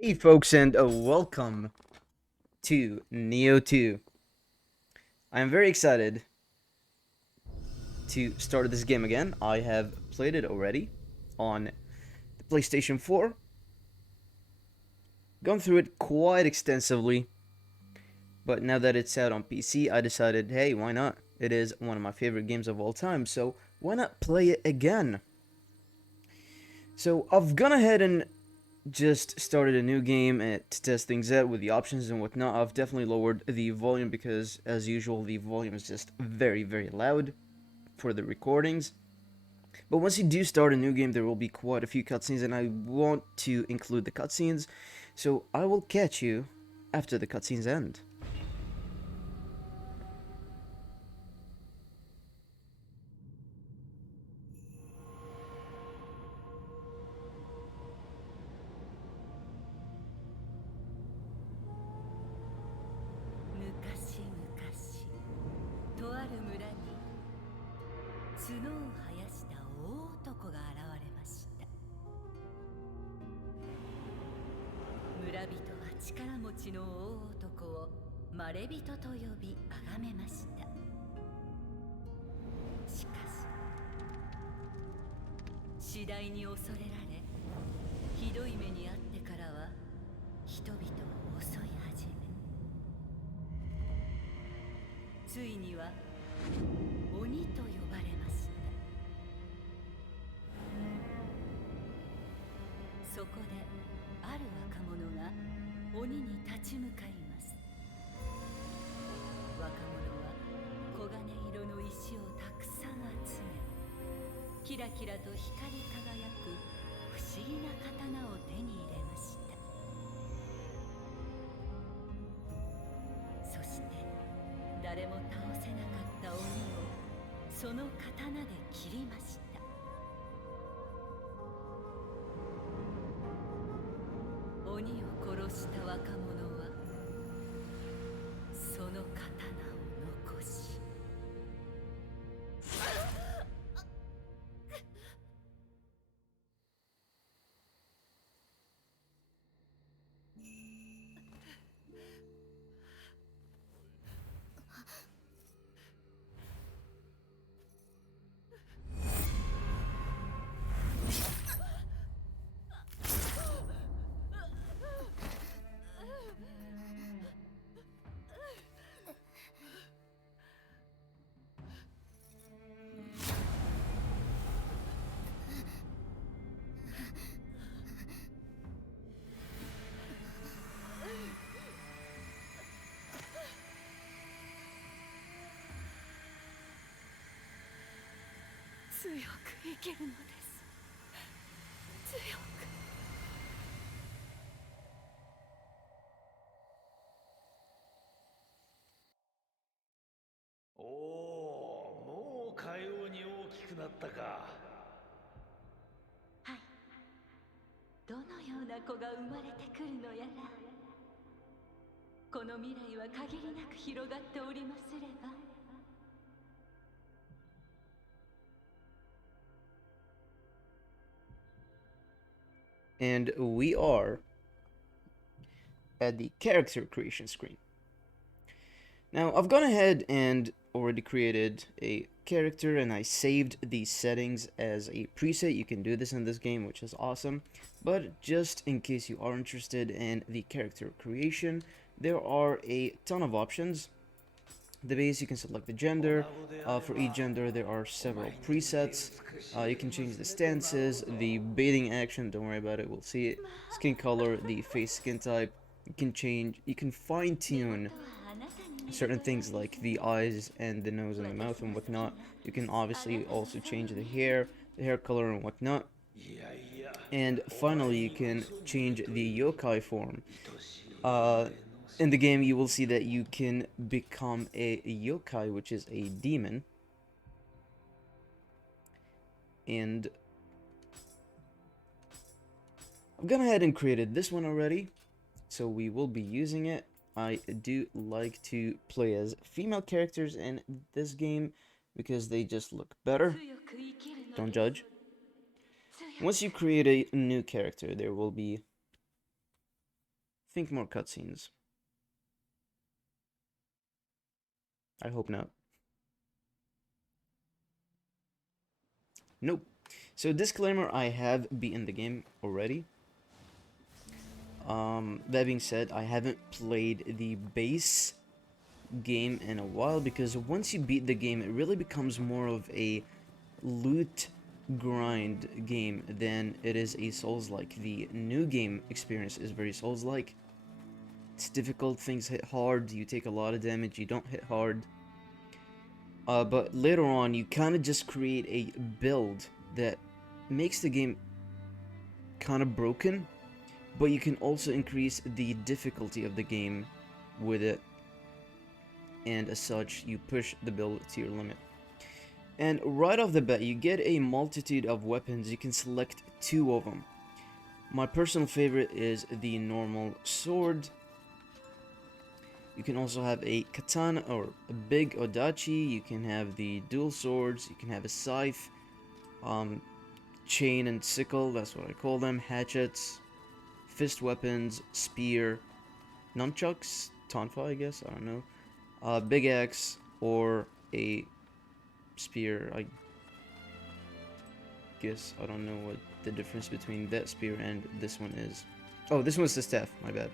Hey folks, and welcome to Nioh 2. I am very excited to start this game again. I have played it already on the PlayStation 4, gone through it quite extensively, but now that it's out on PC, I decided, hey, why not? It is one of my favorite games of all time, so why not play it again? So I've gone ahead and just started a new game to test things out with the options and whatnot. I've definitely lowered the volume because, as usual, the volume is just very, very loud for the recordings. But once you do start a new game, there will be quite a few cutscenes, and I want to include the cutscenes, so I will catch you after the cutscenes end.村人は力持ちの大男をまれびとと呼び崇めました。しかし次第に恐れられ、ひどい目に遭ってからは人々を襲い始め、ついには鬼と呼ばれました。そこである若者が鬼に立ち向かいます。若者は黄金色の石をたくさん集め、キラキラと光り輝く不思議な刀を手に入れました。そして誰も倒せなかった鬼をその刀で切りました。鬼を殺した若者はその刀を残し、強く生きるのです。強く。おお、もうかように大きくなったか。はい。どのような子が生まれてくるのやら。この未来は限りなく広がっておりますれば。And we are at the character creation screen. Now, I've gone ahead and already created a character, and I saved the settings as a preset. You can do this in this game, which is awesome. But just in case you are interested in the character creation, there are a ton of options. The base, you can select the gender. For each gender, there are several presets. You can change the stances, the baiting action, don't worry about it, we'll see it. Skin color, the face skin type. You can fine tune certain things like the eyes and the nose and the mouth and whatnot. You can obviously also change the hair color and whatnot. いやいや And お前 finally, you にこ can そ change 認め the るよ yokai form. 愛しい俺 Uh, の in the game, you will see that you can become a yokai, which is a demon. And I've gone ahead and created this one already, so we will be using it. I do like to play as female characters in this game because they just look better. 強く生きるの Don't です judge. Once you create a new character, there will be, I think, more cutscenes. I hope not. Nope. So disclaimer, I have beaten the game already. That being said, I haven't played the base game in a while because once you beat the game, it really becomes more of a loot grind game than it is a Souls-like. The new game experience is very Souls-like. It's difficult, things hit hard, you take a lot of damage, you don't hit hard. But later on, you kind of just create a build that makes the game kind of broken, but you can also increase the difficulty of the game with it, and as such, you push the build to your limit. And right off the bat, you get a multitude of weapons. You can select 2 of them. My personal favorite is the normal sword. You can also have a katana or a big odachi. You can have the dual swords. You can have a scythe, chain and sickle, that's what I call them, hatchets, fist weapons, spear, nunchucks, tonfa, I guess, I don't know, big axe, or a spear, I guess. I don't know what the difference between that spear and this one is. Oh, this one's the staff, my bad.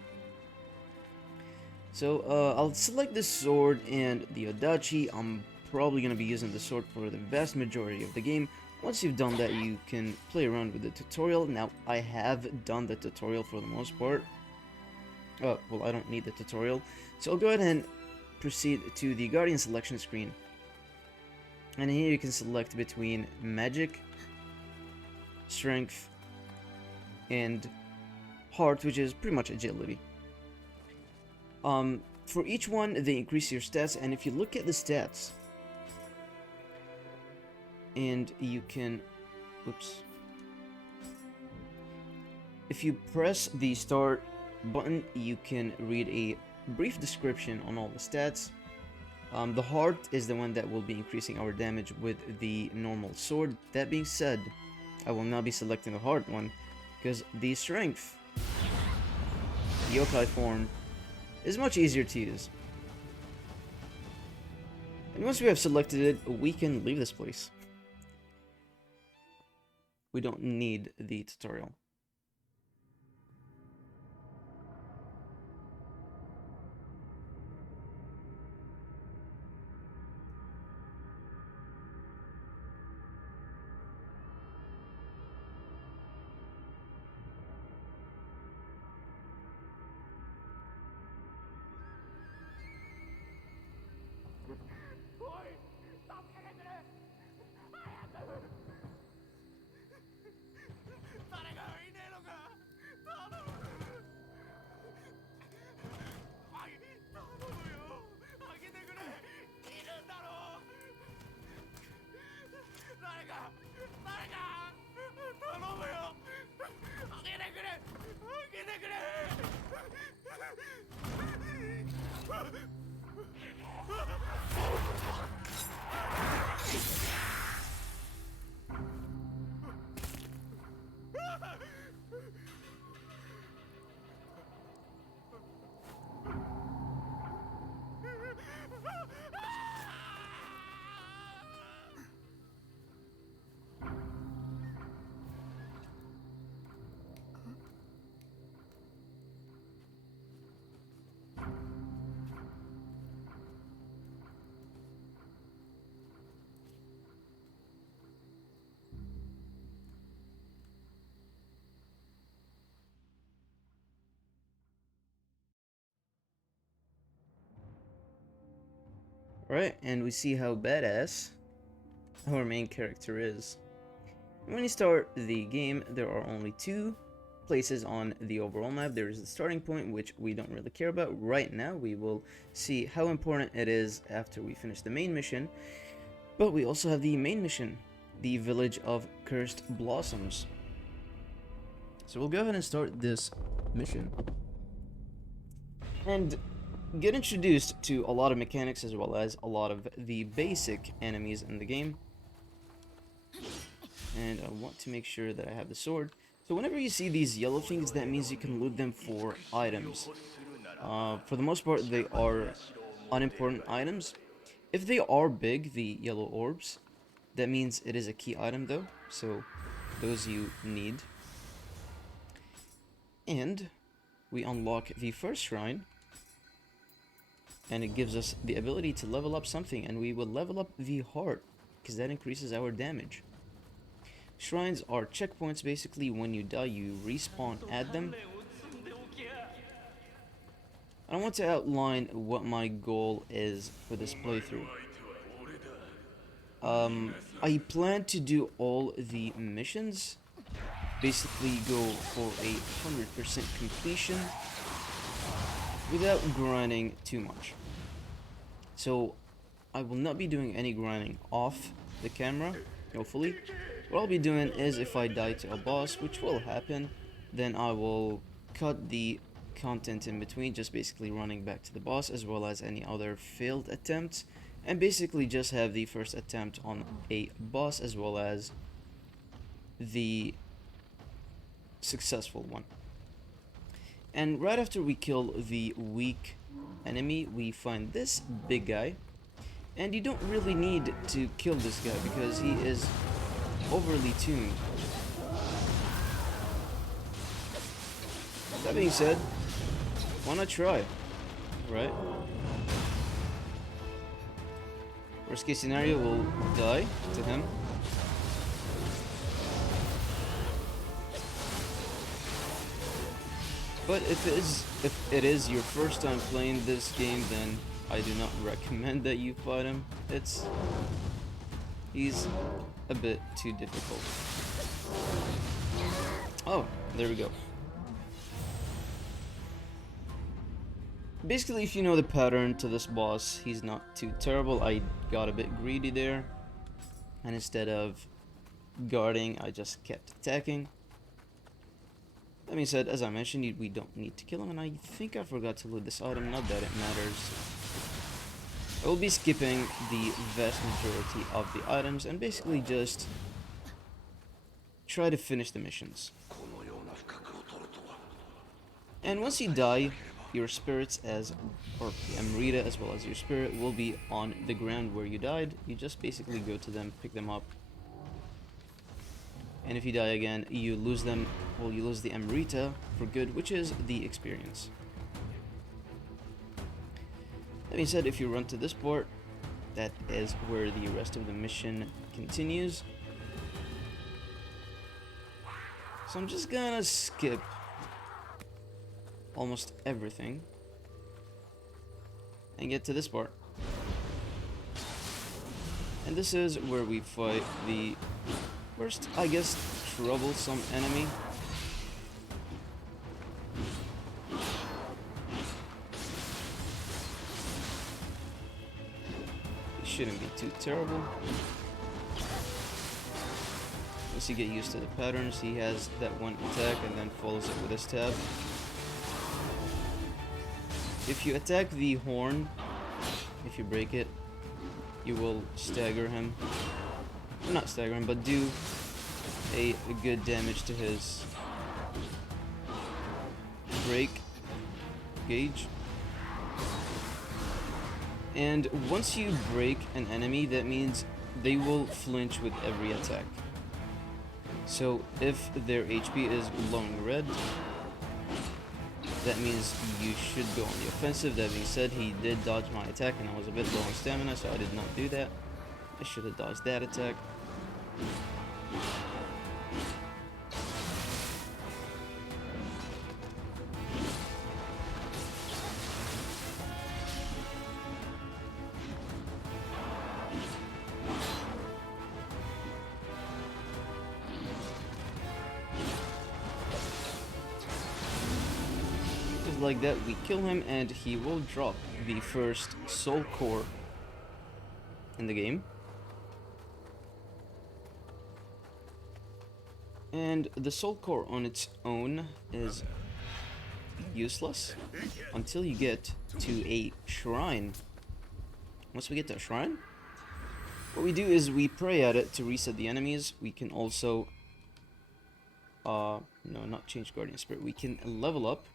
So, I'll select the sword and the odachi. I'm probably going to be using the sword for the vast majority of the game. Once you've done that, you can play around with the tutorial. Now, I have done the tutorial for the most part. Well, I don't need the tutorial. So I'll go ahead and proceed to the Guardian selection screen. And here you can select between magic, strength, and heart, which is pretty much agility. For each one, they increase your stats, and if you look at the stats, and you can, oops, if you press the start button, you can read a brief description on all the stats. The heart is the one that will be increasing our damage with the normal sword. That being said, I will not be selecting the heart one, because the strength, the yokai form, is much easier to use. And once we have selected it, we can leave this place. We don't need the tutorial. Alright, and we see how badass our main character is. When you start the game, there are only two places on the overall map. There is the starting point, which we don't really care about right now. We will see how important it is after we finish the main mission. But we also have the main mission, the Village of Cursed Blossoms. So we'll go ahead and start this mission and get introduced to a lot of mechanics as well as a lot of the basic enemies in the game. And I want to make sure that I have the sword. So whenever you see these yellow things, that means you can loot them for items. For the most part, they are unimportant items. If they are big, the yellow orbs, that means it is a key item though, so those you need. And we unlock the first shrine, and it gives us the ability to level up something, and we will level up the heart, because that increases our damage. Shrines are checkpoints. Basically, when you die, you respawn at them. I don't want to outline what my goal is for this playthrough. I plan to do all the missions, basically go for a 100% completion without grinding too much. So I will not be doing any grinding off the camera, hopefully. What I'll be doing is, if I die to a boss, which will happen, then I will cut the content in between, just basically running back to the boss as well as any other failed attempts, and basically just have the first attempt on a boss as well as the successful one. And right after we kill the weak enemy, we find this big guy, and you don't really need to kill this guy because he is overly tuned. That being said, why not try, right? Worst case scenario, we'll die to him. But if it is your first time playing this game, then I do not recommend that you fight him. He's a bit too difficult. Oh, there we go. Basically, if you know the pattern to this boss, he's not too terrible. I got a bit greedy there, and instead of guarding, I just kept attacking. That being said, as I mentioned, we don't need to kill him, and I think I forgot to loot this item, not that it matters. I will be skipping the vast majority of the items and basically just try to finish the missions. And once you die, your spirits or the Amrita as well as your spirit will be on the ground where you died. You just basically go to them, pick them up. And if you die again, you lose them, well, you lose the Amrita for good, which is the experience. That being said, if you run to this port, that is where the rest of the mission continues. So I'm just gonna skip almost everything and get to this part. And this is where we fight the first, I guess, troublesome enemy. It shouldn't be too terrible. Once you get used to the patterns, he has that one attack and then follows it with a stab. If you attack the horn, if you break it, you will stagger him. Well, not stagger him, but do a good damage to his break gauge. And once you break an enemy, that means they will flinch with every attack. So if their HP is glowing red, that means you should go on the offensive. That being said, he did dodge my attack and I was a bit low on stamina, so I did not do that. I should have dodged that attack. like that, we kill him, and he will drop the first soul core in the game. And the soul core on its own is useless until you get to a shrine. Once we get to a shrine, what we do is we pray at it to reset the enemies. We can also, no, not change Guardian Spirit. We can level up.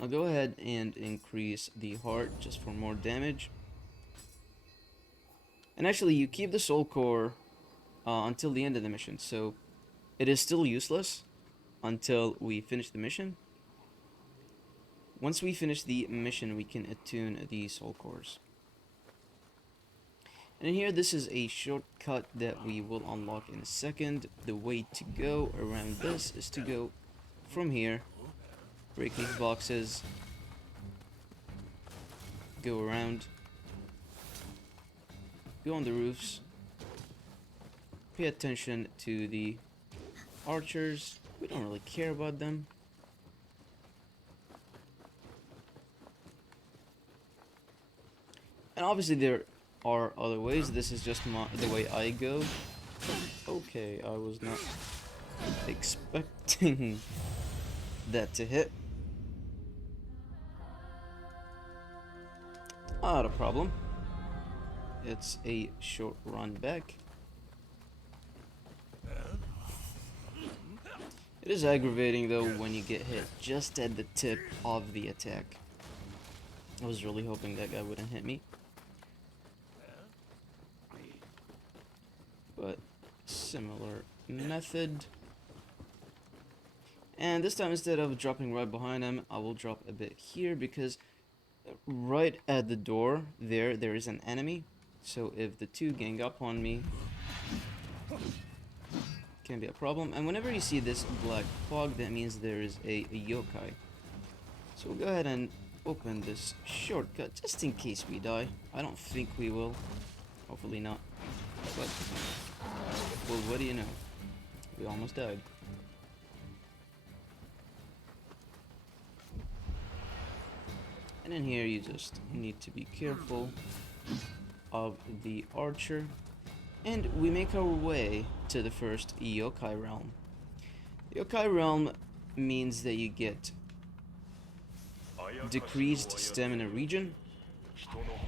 I'll go ahead and increase the heart just for more damage. And actually, you keep the soul core until the end of the mission, so it is still useless until we finish the mission. Once we finish the mission, we can attune the soul cores. And in here, this is a shortcut that we will unlock in a second. The way to go around this is to go from here, break these boxes, go around, go on the roofs, pay attention to the archers. We don't really care about them. And obviously there are other ways. This is just the way I go. Okay, I was not expecting that to hit. Not a problem. It's a short run back. It is aggravating though when you get hit just at the tip of the attack. I was really hoping that guy wouldn't hit me. But similar method. And this time, instead of dropping right behind him, I will drop a bit here, because right at the door there is an enemy. So if the two gang up on me, can be a problem. And whenever you see this black fog, that means there is a yokai. So we'll go ahead and open this shortcut just in case we die. I don't think we will. Hopefully not. But, well, what do you know? We almost died. And in here, you just need to be careful of the archer. And we make our way to the first yokai realm. Yokai realm means that you get decreased stamina regen,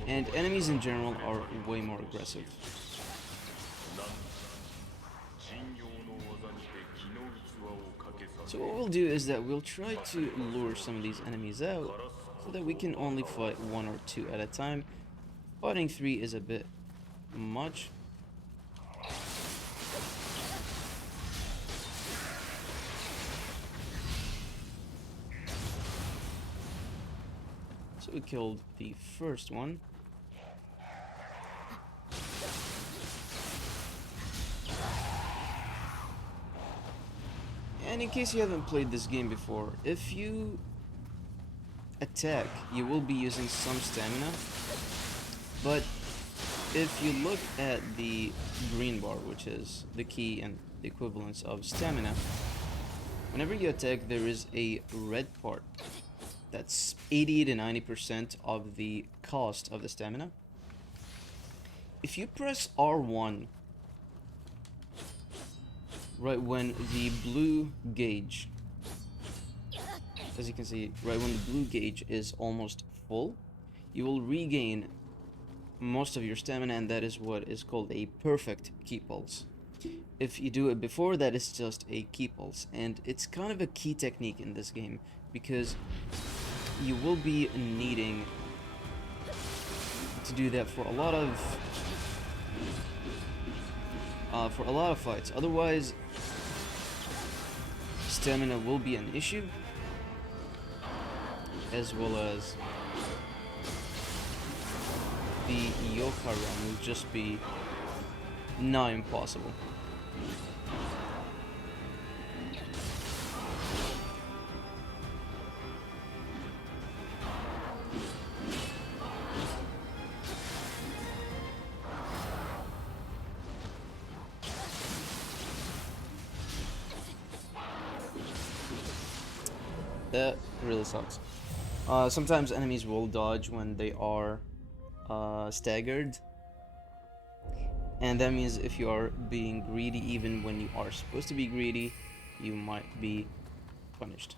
and enemies in general are way more aggressive. So what we'll do is that we'll try to lure some of these enemies out so that we can only fight one or two at a time. Fighting three is a bit much. So we killed the first one. And in case you haven't played this game before, if you attack, you will be using some stamina. But if you look at the green bar, which is the key and the equivalence of stamina, whenever you attack, there is a red part. That's 80 to 90% of the cost of the stamina. If you press R1, right when the blue gauge, as you can see, right when the blue gauge is almost full, you will regain most of your stamina, and that is what is called a perfect key pulse. If you do it before that, it's just a key pulse, and it's kind of a key technique in this game, because you will be needing to do that for a lot of fights. Otherwise, stamina will be an issue, as well as the yokai run will just be nigh impossible. That really sucks. Sometimes enemies will dodge when they are staggered, and that means if you are being greedy even when you are supposed to be greedy, you might be punished.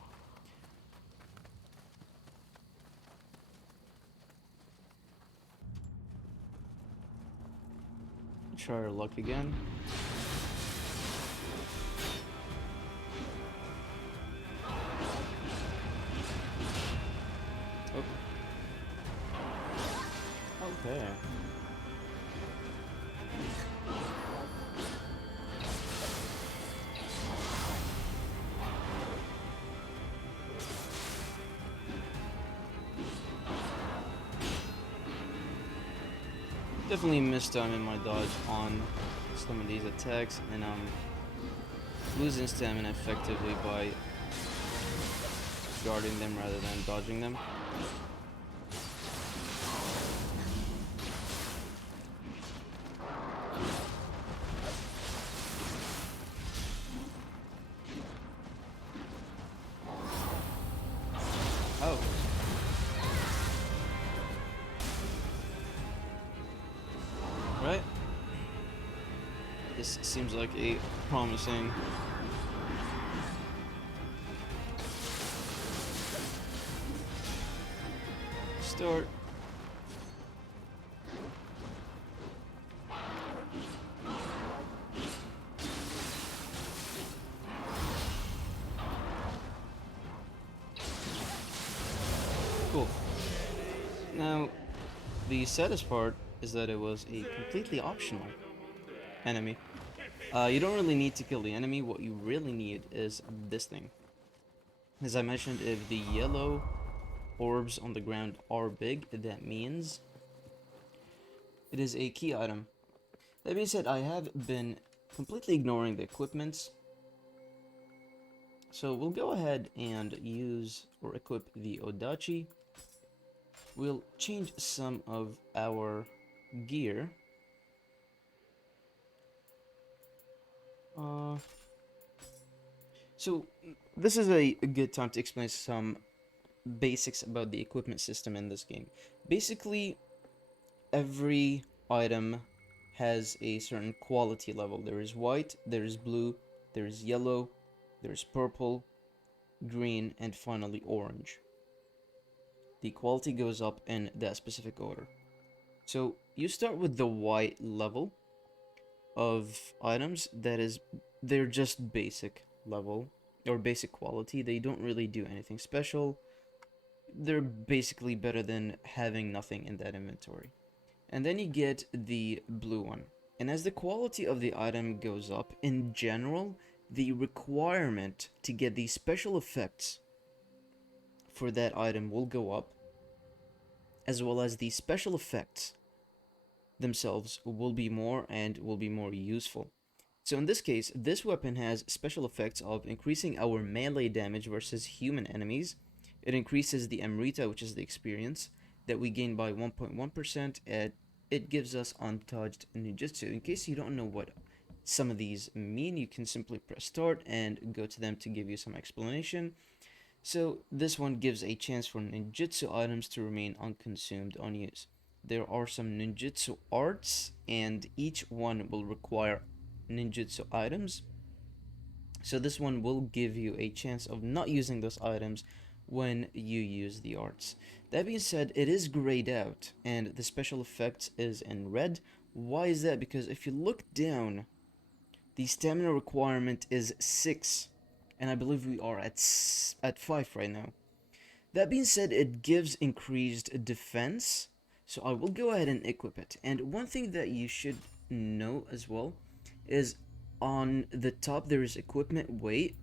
Try our luck again. Oh, okay. Definitely missed time in my dodge on some of these attacks, and I'm losing stamina effectively by guarding them rather than dodging them. Oh, right. This seems like a promising start. Cool. Now, the saddest part is that it was a completely optional enemy. You don't really need to kill the enemy, what you really need is this thing. As I mentioned, if the yellow orbs on the ground are big, that means it is a key item. That being said, I have been completely ignoring the equipments, so we'll go ahead and use or equip the Odachi. We'll change some of our gear. Uh, so this is a good time to explain some basics about the equipment system in this game. Basically, every item has a certain quality level. There is white, there is blue, there is yellow, there is purple, green, and finally orange. The quality goes up in that specific order. So you start with the white level of items. That is, they're just basic level or basic quality. They don't really do anything special. They're basically better than having nothing in that inventory. And then you get the blue one. And as the quality of the item goes up, in general, the requirement to get the special effects for that item will go up, as well as the special effects themselves will be more and will be more useful. So in this case, this weapon has special effects of increasing our melee damage versus human enemies. It increases the Amrita, which is the experience, that we gain by 1.1%, and it gives us untouched ninjutsu. In case you don't know what some of these mean, you can simply press start and go to them to give you some explanation. So this one gives a chance for ninjutsu items to remain unconsumed on use. There are some ninjutsu arts, and each one will require ninjutsu items. So this one will give you a chance of not using those items when you use the arts. That being said, it is grayed out, and the special effects is in red. Why is that? Because if you look down, the stamina requirement is 6, and I believe we are at 5 right now. That being said, it gives increased defense, so I will go ahead and equip it. And one thing that you should know as well is on the top there is equipment weight.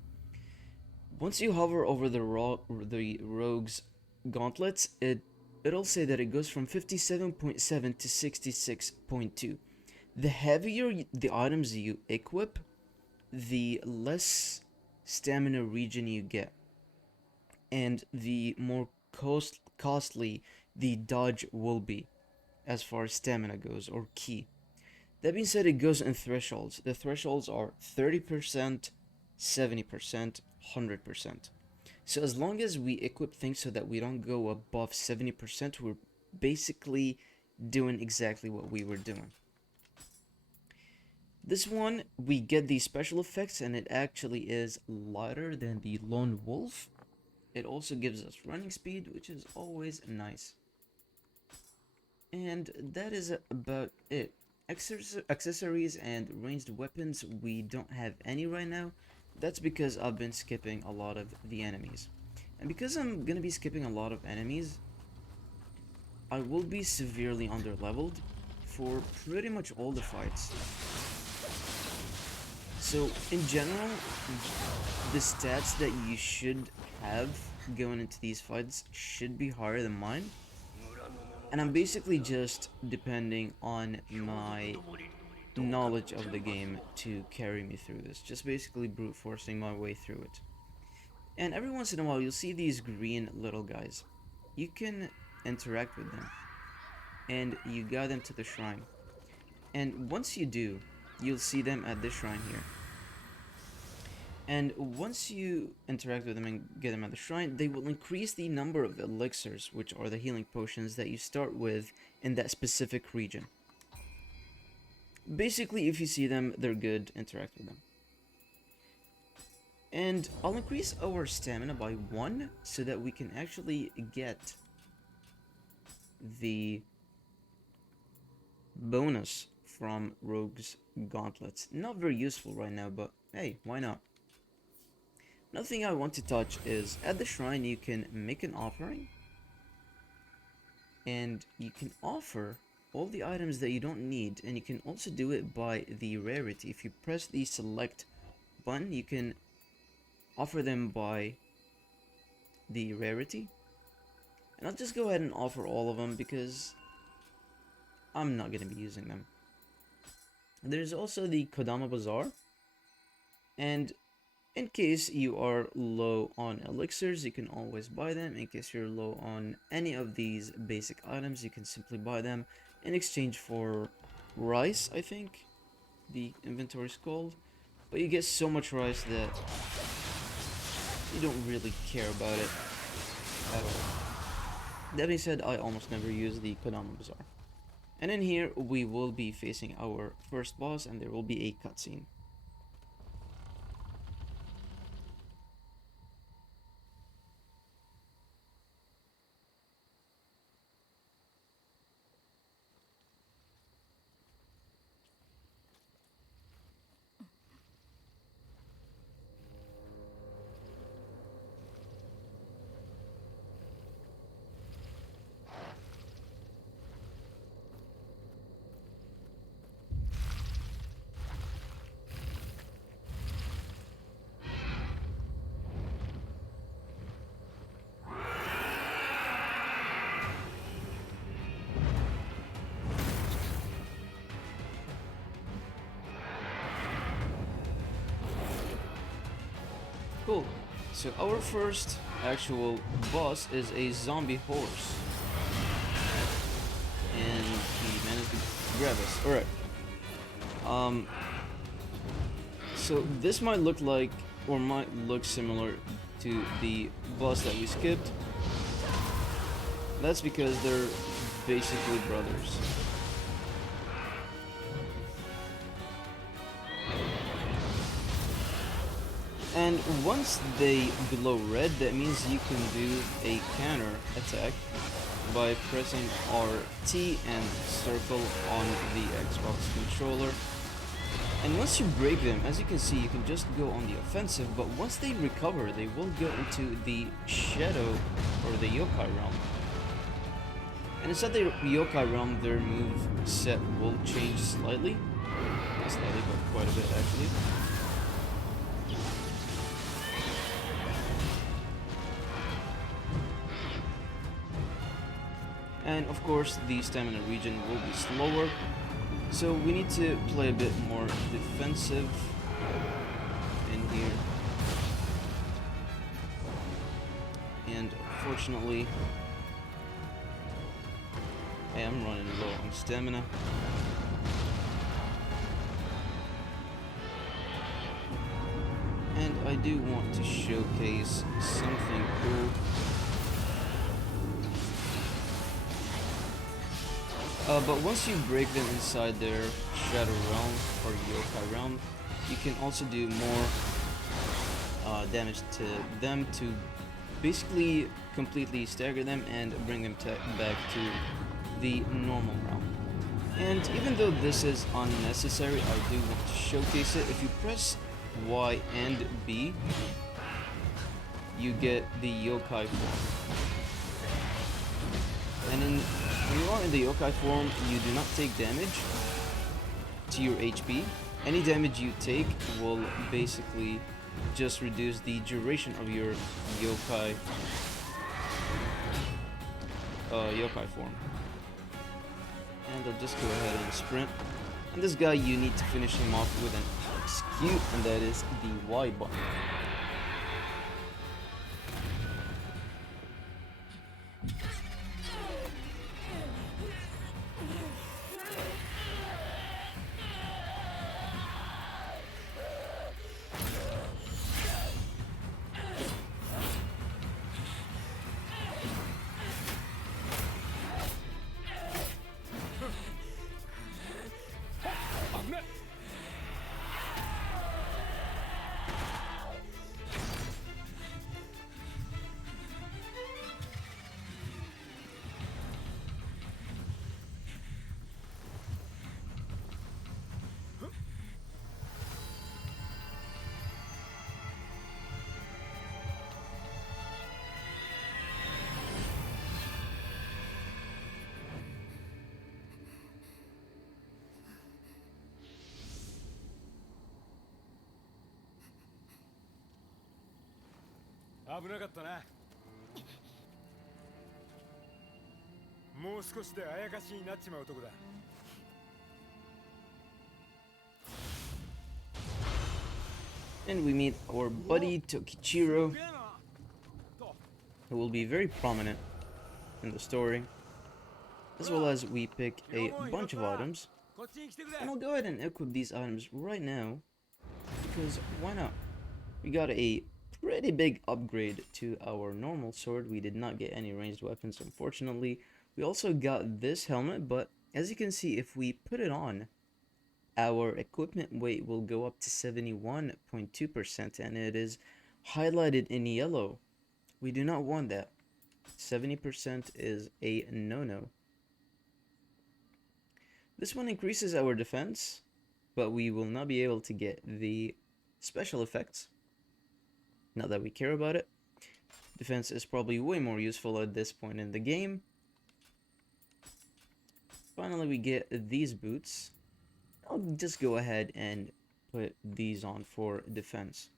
Once you hover over the rogue's gauntlets, it'll say that it goes from 57.7 to 66.2. The heavier the items you equip, the less stamina regen you get, and the more costly the dodge will be as far as stamina goes, or ki. That being said, it goes in thresholds. The thresholds are 30%, 70%, 100%. So as long as we equip things so that we don't go above 70%, we're basically doing exactly what we were doing. This one, we get these special effects, and it actually is lighter than the Lone Wolf. It also gives us running speed, which is always nice. And that is about it. Accessories and ranged weapons, we don't have any right now. That's because I've been skipping a lot of the enemies. And because I'm gonna be skipping a lot of enemies, I will be severely underleveled for pretty much all the fights. So in general, the stats that you should have going into these fights should be higher than mine. And I'm basically just depending on my knowledge of the game to carry me through this. Just basically brute forcing my way through it. And every once in a while, you'll see these green little guys. You can interact with them, and you guide them to the shrine. And once you do, you'll see them at this shrine here. And once you interact with them and get them at the shrine, they will increase the number of elixirs, which are the healing potions that you start with in that specific region. Basically, if you see them, they're good, interact with them. And I'll increase our stamina by 1 so that we can actually get the bonus from Rogue's Gauntlets. Not very useful right now, but hey, why not? Another thing I want to touch is at the shrine you can make an offering, and you can offer all the items that you don't need, and you can also do it by the rarity. If you press the select button, you can offer them by the rarity. And I'll just go ahead and offer all of them because I'm not going to be using them. There's also the Kodama Bazaar, and in case you are low on elixirs, you can always buy them. In case you're low on any of these basic items, you can simply buy them in exchange for rice, I think the inventory is called. But you get so much rice that you don't really care about it at all. That being said, I almost never use the Kodama Bazaar. And in here, we will be facing our first boss, and there will be a cutscene. Cool. So our first actual boss is a zombie horse. And he managed to grab us. Alright. So this might look like, or might look similar to the boss that we skipped. That's because they're basically brothers. And once they glow red, that means you can do a counter attack by pressing RT and circle on the Xbox controller. And once you break them, as you can see, you can just go on the offensive, but once they recover, they will go into the shadow or the yokai realm. And inside the yokai realm, their move set will change slightly. Not slightly, but quite a bit actually. And of course, the stamina regen will be slower, so we need to play a bit more defensive in here. And fortunately, I am running low on stamina. And I do want to showcase something cool. But once you break them inside their Shadow Realm or Yokai Realm, you can also do more damage to them to basically completely stagger them and bring them back to the normal realm. And even though this is unnecessary, I do want to showcase it. If you press Y and B, you get the yokai form. And when you are in the yokai form, you do not take damage to your HP. Any damage you take will basically just reduce the duration of your yokai form. And I'll just go ahead and sprint. And this guy, you need to finish him off with an execute, and that is the Y button. And we meet our buddy Tokichiro, who will be very prominent in the story, as well as we pick a bunch of items. And I'll go ahead and equip these items right now, because why not? We got a pretty big upgrade to our normal sword. We did not get any ranged weapons, unfortunately. We also got this helmet, but as you can see, if we put it on, our equipment weight will go up to 71.2%, and it is highlighted in yellow. We do not want that. 70% is a no-no. This one increases our defense, but we will not be able to get the special effects. Not that we care about it. Defense is probably way more useful at this point in the game. Finally, we get these boots. I'll just go ahead and put these on for defense.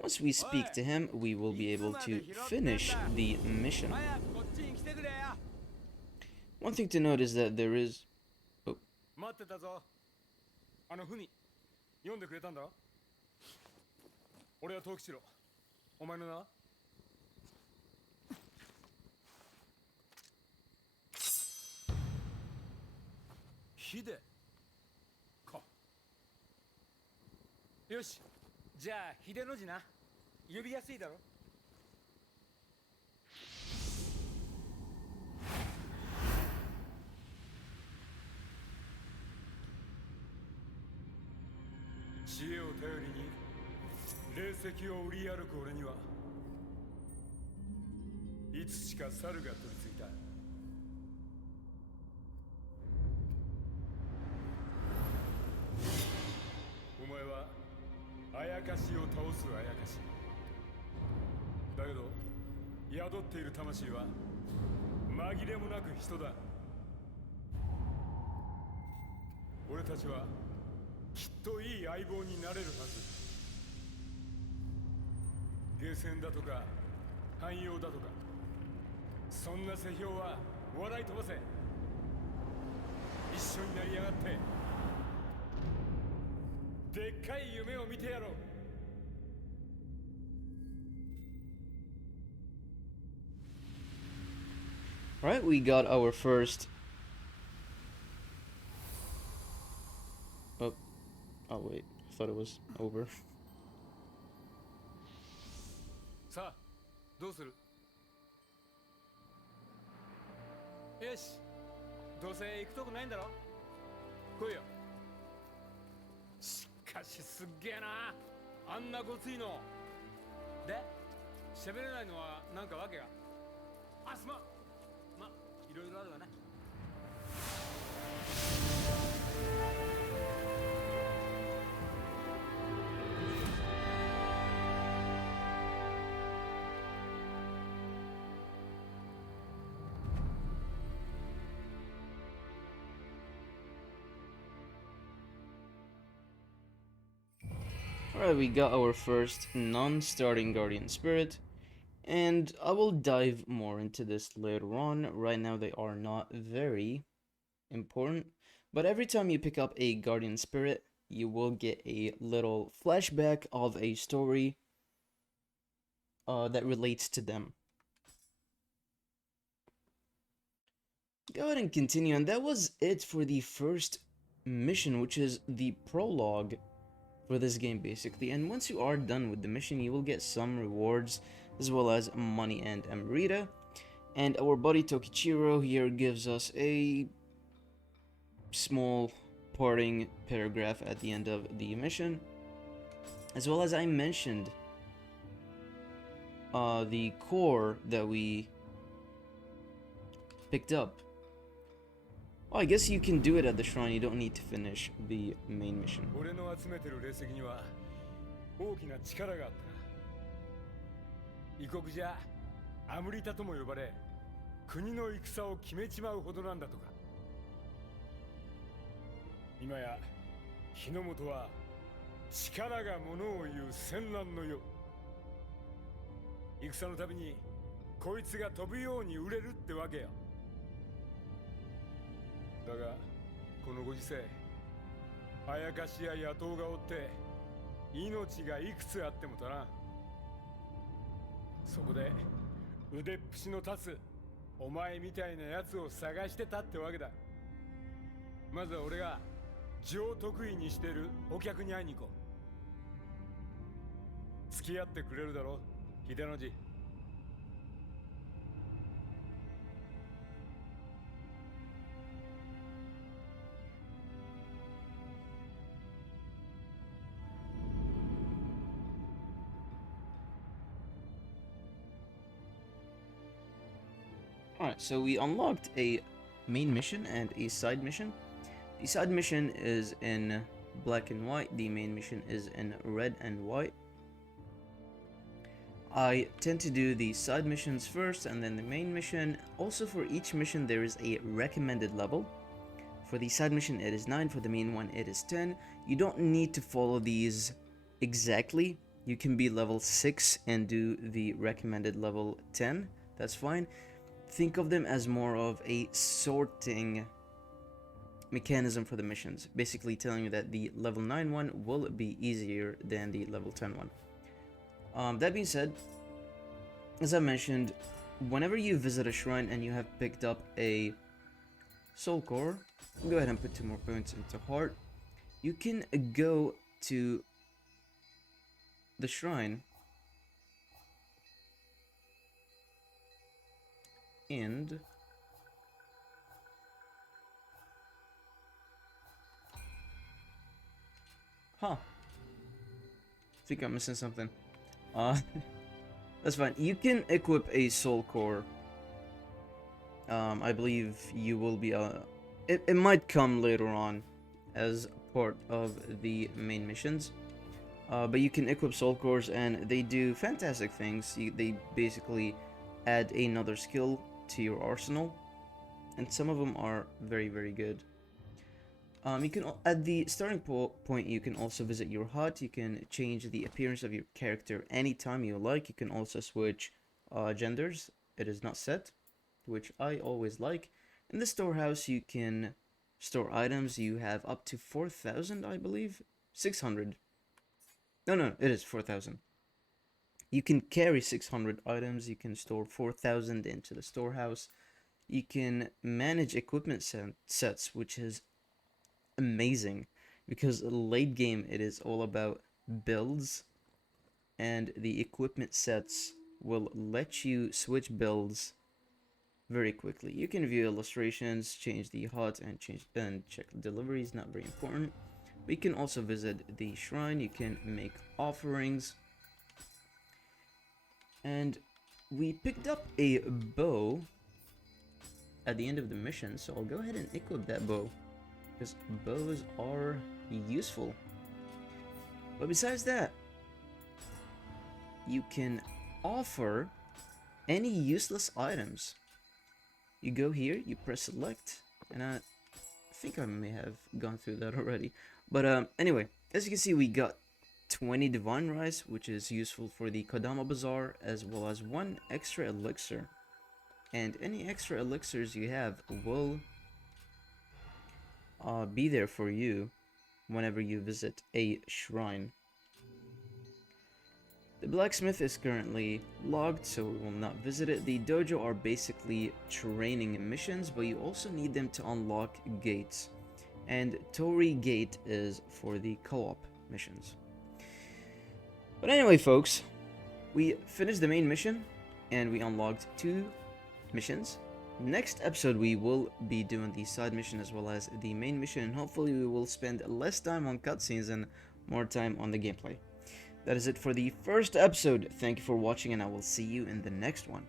Once we speak to him, we will be able to finish the mission. One thing to note is that there is... Oh. 待ってたぞ。あの文読んでくれたんだ。俺は藤吉郎。お前の名は？秀か。よし。じゃあ秀の字な。呼びやすいだろ。知恵を頼りに霊石を売り歩く俺にはいつしか猿が取り付いた。お前はあやかしを倒すあやかしだけど宿っている魂は紛れもなく人だ。俺たちはきっといい相棒になれるはず。ゲーセンだとか汎用だとかそんな世評は笑い飛ばせ。一緒になりやがってでっかい夢を見てやろう。Alright, we got our first... Oh, wait, I thought it was over. さあどうする？よし、どうせ行くとこないんだろ。来いよ。しかしすっげえな、あんなごついので。喋れないのはなんかわけが。あ、すまん。ま、いろいろあるわな。Alright, we got our first non-starting Guardian Spirit, and I will dive more into this later on. Right now they are not very important, but every time you pick up a Guardian Spirit, you will get a little flashback of a story that relates to them. Go ahead and continue, and that was it for the first mission, which is the prologue for this game basically. And once you are done with the mission, you will get some rewards as well as money and Amrita. And our buddy Tokichiro here gives us a small parting paragraph at the end of the mission. As well as I mentioned the core that we picked up. Well, I guess you can do it at the shrine, you don't need to finish the main mission. 俺の集めてる霊石には大きな力があったな。異国じゃアムリタとも呼ばれ、国の戦を決めちまうほどなんだとか。今や日の本は力がものを言う戦乱の世。戦のたびにこいつが飛ぶように売れるってわけよ。だがこのご時世、あやかしや野党がおって命がいくつあってもだな。そこで腕っぷしの立つお前みたいなやつを探してたってわけだ。まずは俺が上得意にしてるお客に会いに行こう。付き合ってくれるだろ、秀の字。Alright, so we unlocked a main mission and a side mission. The side mission is in black and white, the main mission is in red and white. I tend to do the side missions first and then the main mission. Also for each mission there is a recommended level. For the side mission it is 9, for the main one it is 10. You don't need to follow these exactly. You can be level 6 and do the recommended level 10. That's fine. Think of them as more of a sorting mechanism for the missions, basically telling you that the level 9 one will be easier than the level 10 one. That being said, as I mentioned, whenever you visit a shrine and you have picked up a soul core, go ahead and put 2 more points into heart. You can go to the shrine and I think I'm missing something. That's fine. You can equip a soul core. I believe you will be it might come later on as part of the main missions. But you can equip soul cores and they do fantastic things. They basically add another skill to your arsenal, and some of them are very, very good. You can at the starting point you can also visit your hut. You can change the appearance of your character anytime you like. You can also switch genders. It is not set, which I always like. In the storehouse you can store items. You have up to 4,000, I believe. 600. No, it is 4,000. You can carry 600 items. You can store 4,000 into the storehouse. You can manage equipment sets, which is amazing, because late game it is all about builds, and the equipment sets will let you switch builds very quickly. You can view illustrations, change the HUD, and check deliveries. Not very important. But you can also visit the shrine. You can make offerings, and we picked up a bow at the end of the mission, so I'll go ahead and equip that bow, because bows are useful. But besides that, you can offer any useless items. You go here, you press select, and I think I may have gone through that already. But anyway, as you can see, we got 20 divine rice, which is useful for the Kodama Bazaar, as well as 1 extra elixir. And any extra elixirs you have will be there for you whenever you visit a shrine. The blacksmith is currently logged, so we will not visit it. The dojo are basically training missions, but you also need them to unlock gates. And Tori Gate is for the co-op missions. But anyway, folks, we finished the main mission, and we unlocked 2 missions. Next episode, we will be doing the side mission as well as the main mission, and hopefully we will spend less time on cutscenes and more time on the gameplay. That is it for the first episode. Thank you for watching, and I will see you in the next one.